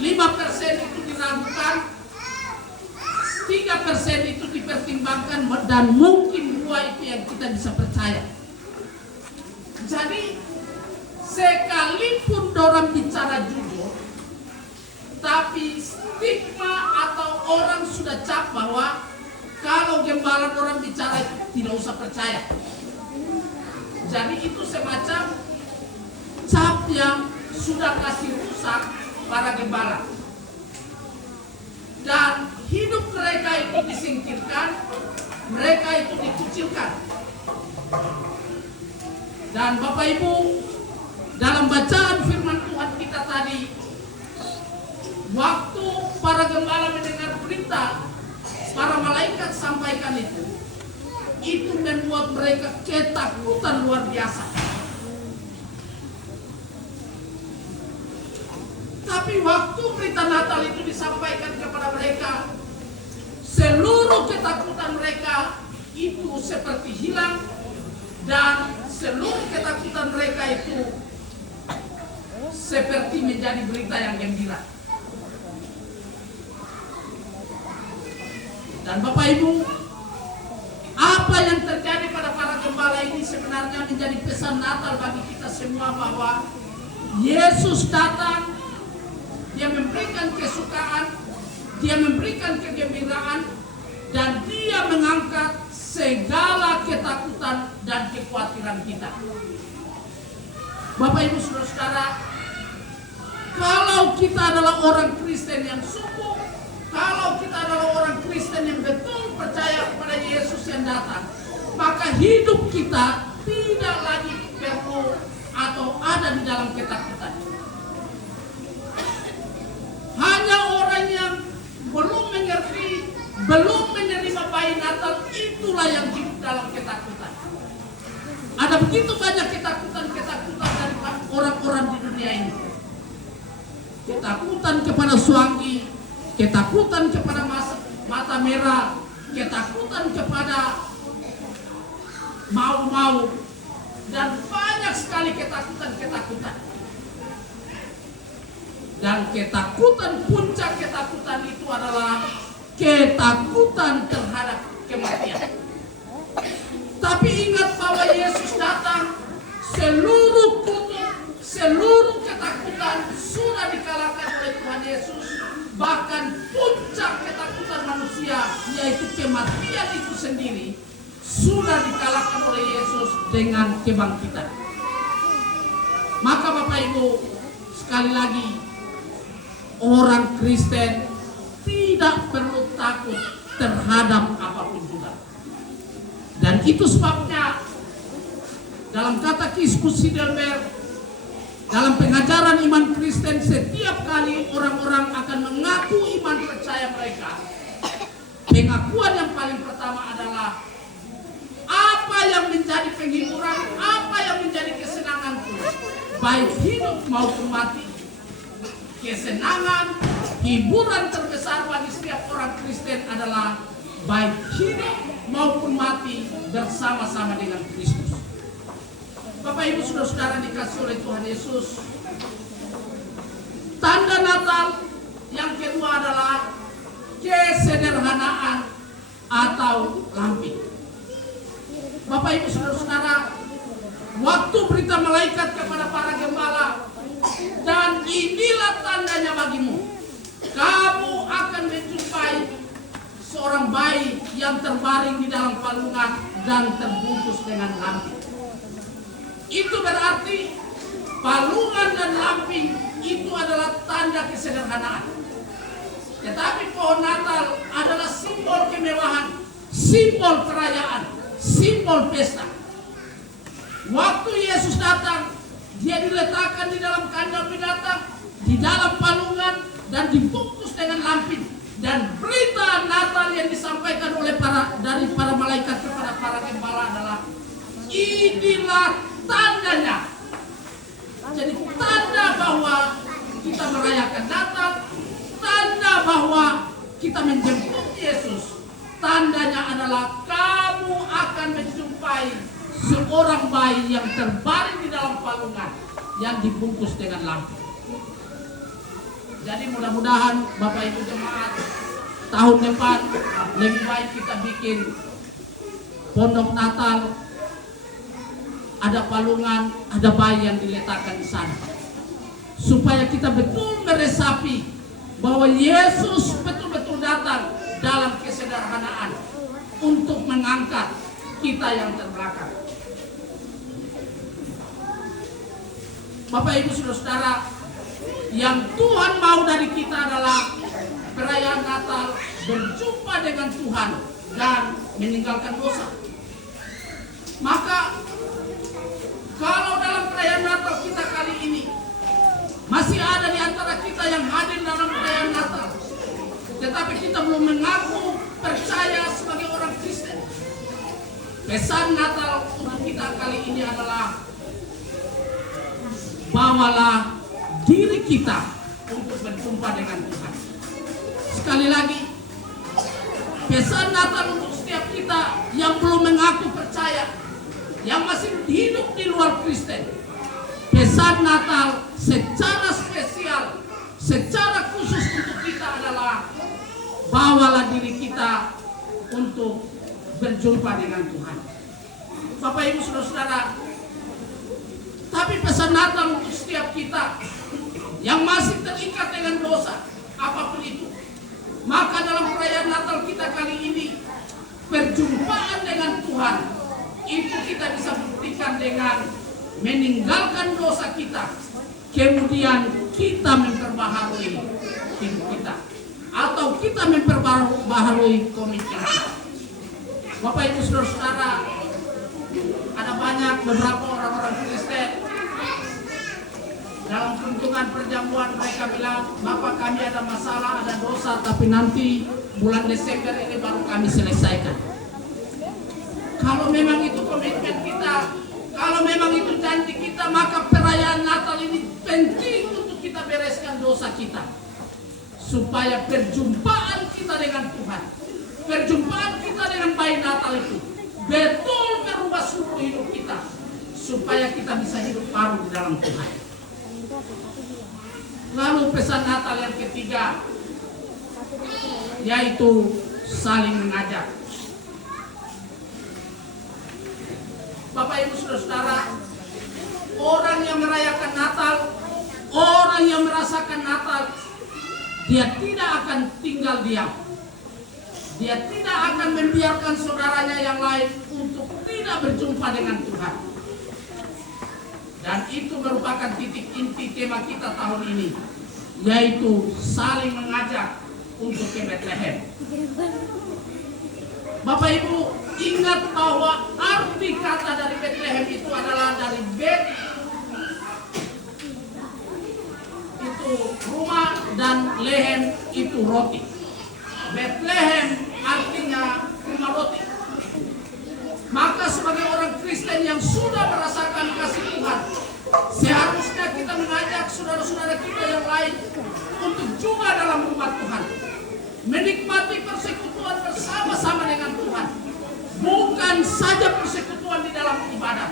5% itu diragukan, 3% itu dipertimbangkan, dan mungkin 2 itu yang kita bisa percaya. Jadi sekalipun dorang bicara jujur, tapi stigma atau orang sudah cap bahwa kalau gembala orang bicara itu tidak usah percaya. Jadi itu semacam cap yang sudah kasih rusak para gembala. Dan hidup mereka itu disingkirkan, mereka itu dikucilkan. Dan Bapak Ibu, dalam bacaan firman Tuhan kita tadi, waktu para gembala mendengar berita para malaikat sampaikan itu membuat mereka ketakutan luar biasa. Tapi waktu berita Natal itu disampaikan kepada mereka, seluruh ketakutan mereka itu seperti hilang, dan seluruh ketakutan mereka itu seperti menjadi berita yang gembira. Dan Bapak Ibu, apa yang terjadi pada para gembala ini sebenarnya menjadi pesan Natal bagi kita semua, bahwa Yesus datang, Dia memberikan kesukaan, Dia memberikan kegembiraan, dan Dia mengangkat segala ketakutan dan kekhawatiran kita. Bapak Ibu Saudara-saudara, kalau kita adalah orang Kristen yang sungguh, kalau kita adalah orang Kristen yang betul percaya kepada Yesus yang datang, maka hidup kita tidak lagi perlu atau ada di dalam ketakutan. Hanya orang yang belum mengerti, belum menerima bayi Natal, itulah yang hidup dalam ketakutan. Ada begitu banyak ketakutan-ketakutan dari orang-orang di dunia ini. Ketakutan kepada suami, ketakutan kepada mata merah, ketakutan kepada mau-mau, dan banyak sekali ketakutan-ketakutan. Dan ketakutan, puncak ketakutan itu adalah ketakutan terhadap kematian. Tapi ingat bahwa Yesus datang, seluruh kutuk, seluruh ketakutan sudah dikalahkan oleh Tuhan Yesus. Bahkan puncak ketakutan manusia, yaitu kematian itu sendiri, sudah dikalahkan oleh Yesus dengan kebangkitan. Maka Bapak Ibu, sekali lagi, orang Kristen tidak perlu takut terhadap apapun juga. Dan itu sebabnya dalam Katekismus Heidelberg, dalam pengajaran iman Kristen, setiap kali orang-orang akan mengaku iman percaya mereka, pengakuan yang paling pertama adalah apa yang menjadi penghiburan, apa yang menjadi kesenanganku, baik hidup maupun mati. Kesenangan, hiburan terbesar bagi setiap orang Kristen adalah baik hidup maupun mati bersama-sama dengan Kristus. Bapak Ibu Saudara-saudara dikasih oleh Tuhan Yesus, tanda Natal yang kedua adalah kesederhanaan atau lamping. Bapak Ibu Saudara-saudara, waktu berita malaikat kepada para gembala, dan inilah tandanya bagimu, kamu akan menjumpai seorang bayi yang terbaring di dalam palungan dan terbungkus dengan lampin. Itu berarti palungan dan lampin itu adalah tanda kesederhanaan. Tetapi pohon Natal adalah simbol kemewahan, simbol perayaan, simbol pesta. Waktu Yesus datang, Dia diletakkan di dalam kandang binatang, di dalam palungan, dan dibungkus dengan lampin. Dan berita Natal yang disampaikan oleh dari para malaikat kepada para gembala adalah, inilah tandanya. Jadi tanda bahwa kita merayakan Natal, tanda bahwa kita menjemput Yesus, tandanya adalah kamu akan menjumpai seorang bayi yang terbaring di dalam palungan yang dibungkus dengan lampin. Jadi mudah-mudahan Bapak Ibu jemaat, tahun depan lebih baik kita bikin pondok Natal, ada palungan, ada bayi yang diletakkan di sana, supaya kita betul meresapi bahwa Yesus betul-betul datang dalam kesederhanaan untuk mengangkat kita yang terbelakang. Bapak Ibu saudara-saudara, yang Tuhan mau dari kita adalah perayaan Natal, berjumpa dengan Tuhan dan meninggalkan dosa. Maka kalau dalam perayaan Natal kita kali ini masih ada di antara kita yang hadir dalam perayaan Natal, tetapi kita belum mengaku percaya sebagai orang Kristen, pesan Natal untuk kita kali ini adalah bawalah diri kita untuk berjumpa dengan Tuhan. Sekali lagi, pesan Natal untuk setiap kita yang belum mengaku percaya, yang masih hidup di luar Kristen. Pesan Natal secara spesial, secara khusus untuk kita adalah bawalah diri kita untuk berjumpa dengan Tuhan. Bapak Ibu saudara-saudara, tapi pesan Natal untuk setiap kita yang masih terikat dengan dosa, apapun itu, maka dalam perayaan Natal kita kali ini, perjumpaan dengan Tuhan itu kita bisa buktikan dengan meninggalkan dosa kita, kemudian kita memperbaharui hidup kita, atau kita memperbaharui komitmen kita. Bapak Ibu saudara-saudara, ada banyak beberapa orang-orang Kristen dalam kunjungan perjamuan, mereka bilang, Bapak, kami ada masalah, ada dosa, tapi nanti bulan Desember ini baru kami selesaikan. Kalau memang itu komitmen kita, kalau memang itu janji kita, maka perayaan Natal ini penting untuk kita bereskan dosa kita, supaya perjumpaan kita dengan Tuhan, perjumpaan kita dengan bayi Natal itu betul merubah seluruh hidup kita, supaya kita bisa hidup baru di dalam Tuhan. Lalu pesan Natal yang ketiga, yaitu saling mengajak. Bapak Ibu saudara-saudara, orang yang merayakan Natal, orang yang merasakan Natal, dia tidak akan tinggal diam. Dia tidak akan membiarkan saudaranya yang lain untuk tidak berjumpa dengan Tuhan. Dan itu merupakan titik inti tema kita tahun ini, yaitu saling mengajak untuk ke Bethlehem. Bapak Ibu ingat bahwa arti kata dari Bethlehem itu adalah dari Bet, itu rumah, dan lehem itu roti. Bethlehem artinya rumah roti. Maka sebagai orang Kristen yang sudah merasakan kasih Tuhan, seharusnya kita mengajak saudara-saudara kita yang lain untuk juga dalam rumah Tuhan, menikmati persekutuan bersama-sama dengan Tuhan. Bukan saja persekutuan di dalam ibadah,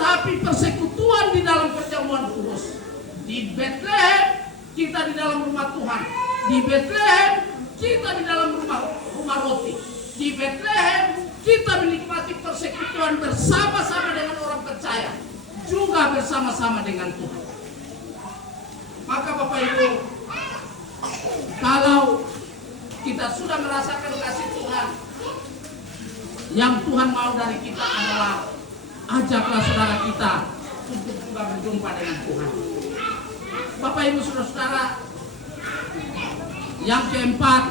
tapi persekutuan di dalam perjamuan kudus. Di Bethlehem kita di dalam rumah Tuhan, di Bethlehem kita di dalam rumah roti, di Bethlehem kita menikmati persekutuan bersama-sama dengan orang percaya, juga bersama-sama dengan Tuhan. Maka Bapak Ibu, kalau kita sudah merasakan kasih Tuhan, yang Tuhan mau dari kita adalah ajaklah saudara kita untuk juga berjumpa dengan Tuhan. Bapak Ibu saudara-saudara, yang keempat,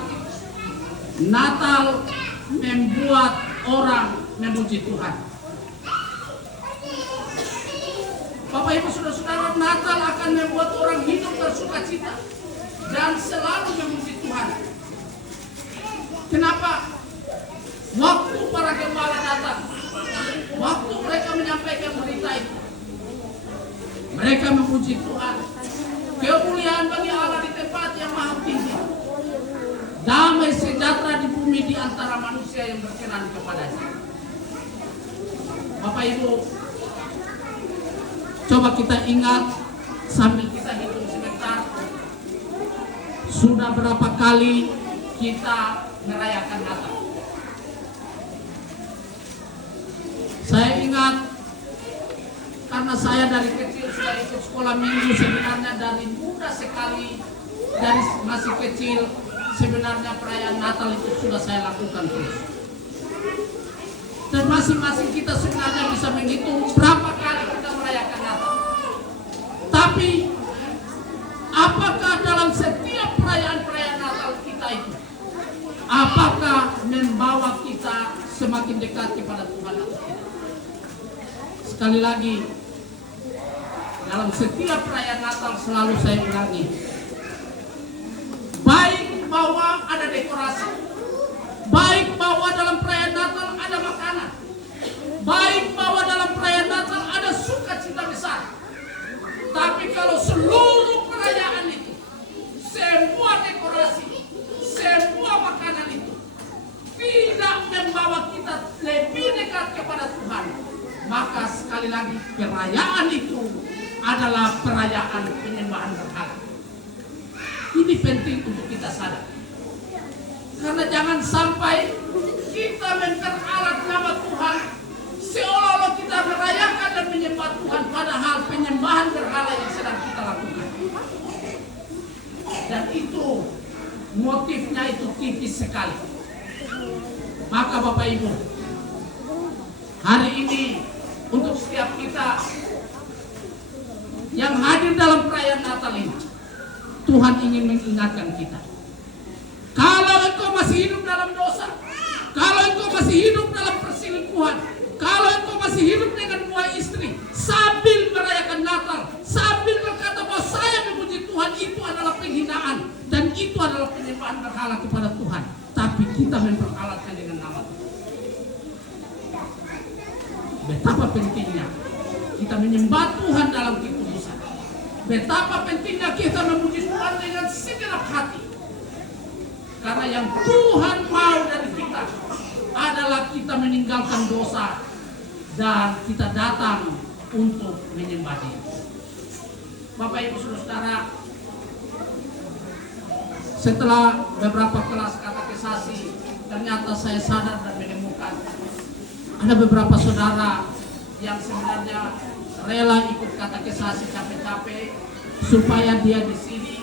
Natal membuat orang memuji Tuhan. Bapak Ibu saudara-saudara, Natal akan membuat orang hidup bersukacita dan selalu memuji Tuhan. Kenapa? Waktu para gembala datang, waktu mereka menyampaikan berita itu, mereka memuji Tuhan. Kemuliaan bagi Allah di tempat yang maha tinggi, damai sejahtera di bumi di antara manusia yang berkenan kepadanya. Bapak Ibu, coba kita ingat sambil kita hitung sebentar. Sudah berapa kali kita merayakan Natal? Saya ingat, karena saya dari kecil sudah ikut sekolah minggu, sebenarnya dari muda sekali, dari masih kecil, sebenarnya perayaan Natal itu sudah saya lakukan terus. Dan masing-masing kita sebenarnya bisa menghitung berapa kali kita merayakan Natal. Tapi apakah dalam setiap perayaan-perayaan Natal kita itu, apakah membawa kita semakin dekat kepada Tuhan atau tidak? Sekali lagi, dalam setiap perayaan Natal selalu saya ulangi, baik bahwa ada dekorasi, baik bahwa dalam perayaan Natal ada makanan, baik bahwa dalam perayaan Natal ada sukacita besar. Tapi kalau seluruh perayaan itu, semua dekorasi, semua makanan itu tidak membawa kita lebih dekat kepada Tuhan, maka sekali lagi perayaan itu adalah perayaan penyembahan berhala. Ini penting untuk kita sadar. Karena jangan sampai kita memperalat nama Tuhan seolah-olah kita merayakan dan menyembah Tuhan, padahal penyembahan berhala yang sedang kita lakukan. Dan itu motifnya itu tipis sekali. Maka Bapak Ibu, hari ini untuk setiap kita yang hadir dalam perayaan Natal ini, Tuhan ingin mengingatkan kita. Kalau engkau masih hidup dalam dosa, kalau engkau masih hidup dalam perselingkuhan, kalau engkau masih hidup dengan dua istri, sambil merayakan Natal, sambil berkata bahwa saya memuji Tuhan, itu adalah penghinaan dan itu adalah penyembahan berhala kepada Tuhan. Tapi kita memperalatkan dengan nama Tuhan. Betapa pentingnya kita menyembah Tuhan dalam kekudusan. Betapa pentingnya kita memuji Tuhan dengan segenap hati. Karena yang Tuhan mau dari kita adalah kita meninggalkan dosa dan kita datang untuk menyembah Dia. Bapak Ibu Saudara, setelah beberapa kelas katekisasi, ternyata saya sadar dan menemukan ada beberapa saudara yang sebenarnya rela ikut katekisasi capek-capek supaya dia di sini,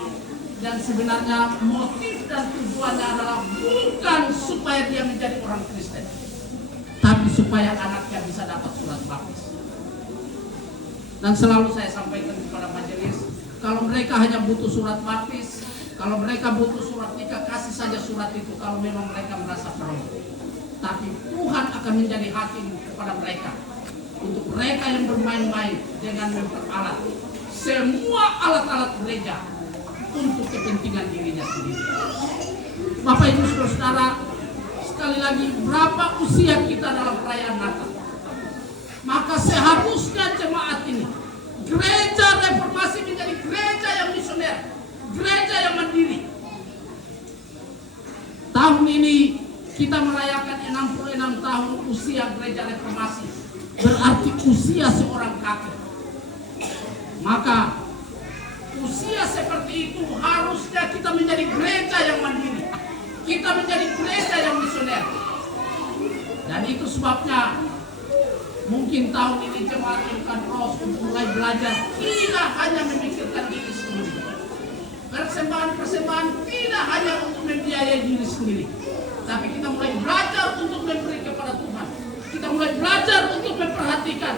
dan sebenarnya motif dan tujuannya adalah bukan supaya dia menjadi orang Kristen, tapi supaya anaknya bisa dapat surat baptis. Dan selalu saya sampaikan kepada majelis, kalau mereka hanya butuh surat baptis, kalau mereka butuh surat nikah, kasih saja surat itu kalau memang mereka merasa perlu. Tapi Tuhan akan menjadi hakim kepada mereka, untuk mereka yang bermain-main dengan memperalat semua alat-alat gereja untuk kepentingan dirinya sendiri. Bapak Ibu Saudara, sekali lagi, berapa usia kita dalam perayaan Natal? Maka seharusnya jemaat ini, gereja reformasi menjadi gereja yang misioner, gereja yang mandiri. Tahun ini kita merayakan 66 tahun usia gereja reformasi, berarti usia seorang kakek. Maka usia seperti itu harusnya kita menjadi gereja yang mandiri, kita menjadi gereja yang misioner. Dan itu sebabnya mungkin tahun ini jemaat Ilkan Ros mulai belajar tidak hanya memikirkan diri sendiri. Persembahan-persembahan tidak hanya untuk membiayai diri sendiri, tapi kita mulai belajar untuk memberi kepada Tuhan. Kita mulai belajar untuk memperhatikan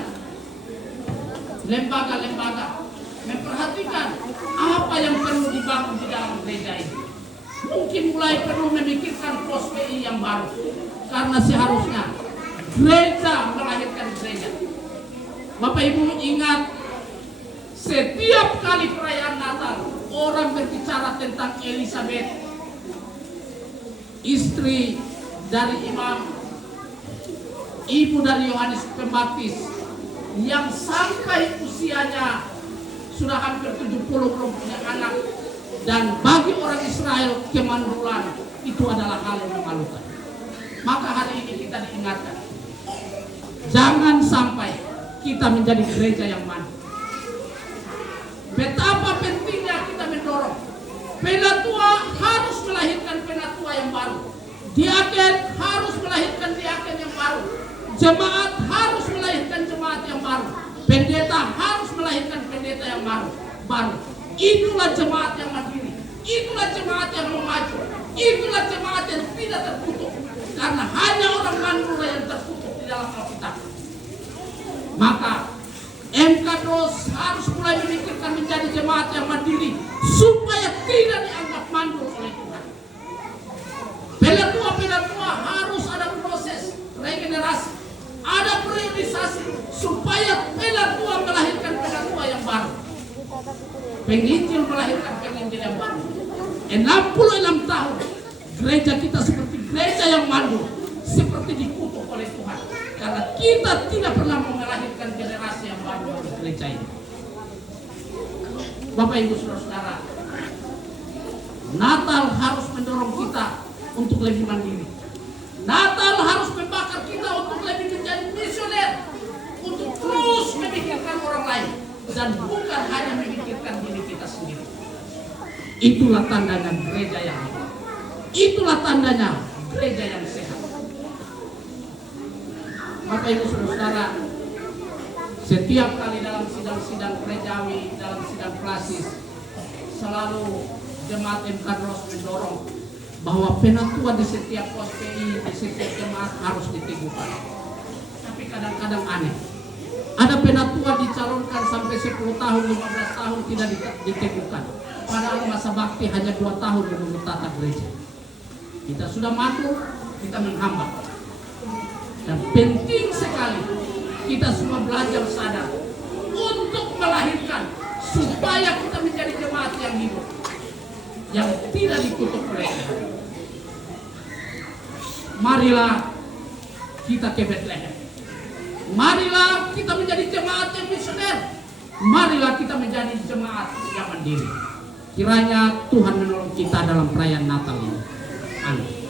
lembaga-lembaga, memperhatikan apa yang perlu dibangun di dalam gereja ini. Mungkin mulai perlu memikirkan pos PI yang baru, karena seharusnya gereja melahirkan gereja. Bapak Ibu ingat, setiap kali perayaan Natal orang berbicara tentang Elizabeth, istri dari imam, ibu dari Yohanes Pembaptis, yang sampai usianya sudah hampir 70 belum punya anak. Dan bagi orang Israel, kemandulan itu adalah hal yang memalukan. Maka hari ini kita diingatkan, jangan sampai kita menjadi gereja yang mandiri. Betapa pentingnya kita mendorong penatua melahirkan penatua yang baru. Diaken harus melahirkan diaken yang baru. Jemaat harus melahirkan jemaat yang baru. Pendeta harus melahirkan pendeta yang baru. Itulah jemaat yang mandiri. Itulah jemaat yang memacu. Itulah jemaat yang tidak terkutuk. Karena hanya orang mandul yang terkutuk di dalam Alkitab. Maka MKDOS harus mulai memikirkan menjadi jemaat yang mandiri supaya tidak dianggap mandul oleh Tuhan. Penatua harus ada proses regenerasi, ada periodisasi supaya penatua melahirkan penatua yang baru. Penginjil melahirkan penginjil yang baru. 66 tahun gereja kita seperti gereja yang mandul, seperti dikutuk oleh Tuhan. Karena kita tidak pernah melahirkan generasi yang baru di gereja ini. Bapak Ibu Saudara-saudara, Natal harus mendorong kita untuk lebih mandiri. Natal harus membakar kita untuk lebih menjadi misioner, untuk terus memikirkan orang lain dan bukan hanya memikirkan diri kita sendiri. Itulah tandanya gereja yang hidup. Itulah tandanya gereja yang sehat. Bapak Ibu Saudara, setiap kali dalam sidang-sidang gerejawi, dalam sidang klasis, selalu jemaat MKDOS mendorong bahwa penatua di setiap POSPI, di setiap jemaat harus diteguhkan. Tapi kadang-kadang aneh. Ada penatua dicalonkan sampai 10 tahun, 15 tahun tidak diteguhkan. Padahal masa bakti hanya 2 tahun menurut tata gereja. Kita sudah mandul, kita menghambat. Dan penting sekali kita semua belajar sadar untuk melahirkan supaya kita menjadi jemaat yang hidup, yang tidak dikutuk oleh Tuhan. Marilah kita ke Bethlehem. Marilah kita menjadi jemaat yang misioner. Marilah kita menjadi jemaat yang mandiri. Kiranya Tuhan menolong kita dalam perayaan Natal ini. Amin.